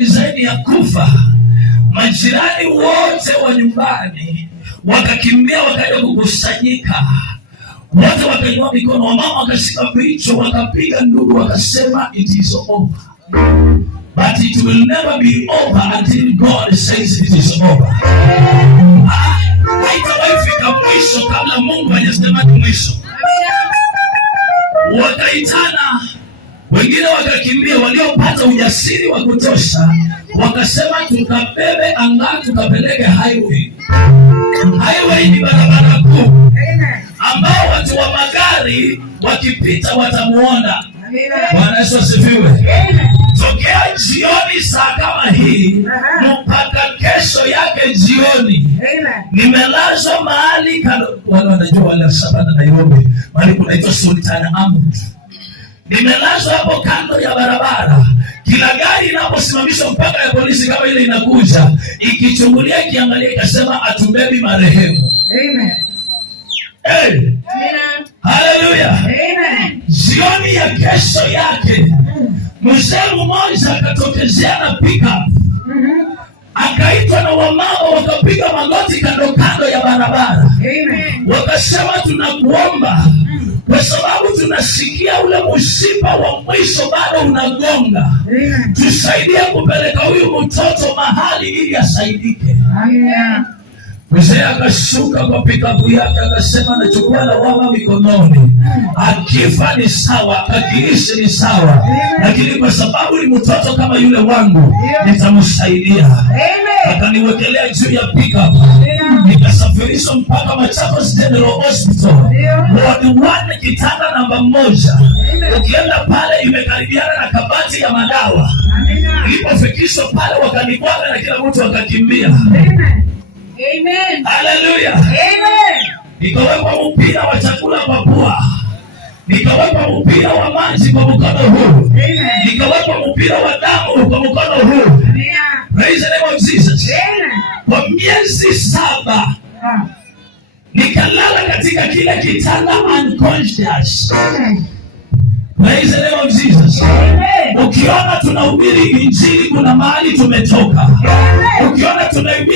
Zaidi ya kufa, majirani wote wa nyumbani wakakimbia, wakaja kukusanyika, wote wakainua mikono, wamama wakashika vichwa, wakapiga nduru, wakasema it is over, but it will never be over until God says it is over. Haitawahi fika mwisho kabla Mungu hajasema ni mwisho. Wakaitana, wengine wakakimbia, waliopata ujasiri wa kutosha wakasema tukabebe anga, tukapeleke highway. Highway ni barabara kuu ambao watu wa magari wakipita watamuona. Bwana Yesu asifiwe. Tokea jioni saa kama hii mpaka kesho yake jioni, nimelazwa mahali kando, wale wanajua wale Sabana Nairobi, mahali kunaitwa Sultan Ahmed. Nimelazwa hapo kando ya barabara. Kila gari inaposimamishwa, mpaka ya polisi kama ile inakuja ikichungulia, ikiangalia, ikasema atubebi marehemu. Amen. Hey. Amen. Hallelujah. Amen. Jioni ya kesho yake mzee mmoja akatokezea na pickup. Akaitwa na wamama, wakapiga magoti kando kando ya barabara. Amen. Wakasema tunakuomba, kwa sababu tunasikia ule msiba wa mwisho bado unagonga. Tusaidie kupeleka huyu mtoto mahali ili asaidike. Amen. Mzee akashuka kwa pikapu yake, akasema nachukua lawama mikononi. Akifa ni sawa, akiishi ni sawa, lakini kwa sababu ni mtoto kama yule wangu, nitamsaidia. Akaniwekelea juu ya pikapu, nikasafirishwa mpaka Machakos General Hospital, ward 1, kitanda namba 1. Ukienda pale imekaribiana na kabati ya madawa. Nilipofikishwa pale wakanibwaga na kila mtu akakimbia. Amen. Hallelujah. Amen. Nikawekwa mpira wa chakula kwa pua, nikawekwa mpira wa maji kwa mkono huu, nikawekwa mpira wa damu kwa mkono huu. Praise the name of Jesus. Kwa miezi 7 nikalala katika kile kitanda unconscious. Praise the name of Jesus. Ukiona tunahubiri injili, kuna mahali tumetoka. Ukiona tunahubiri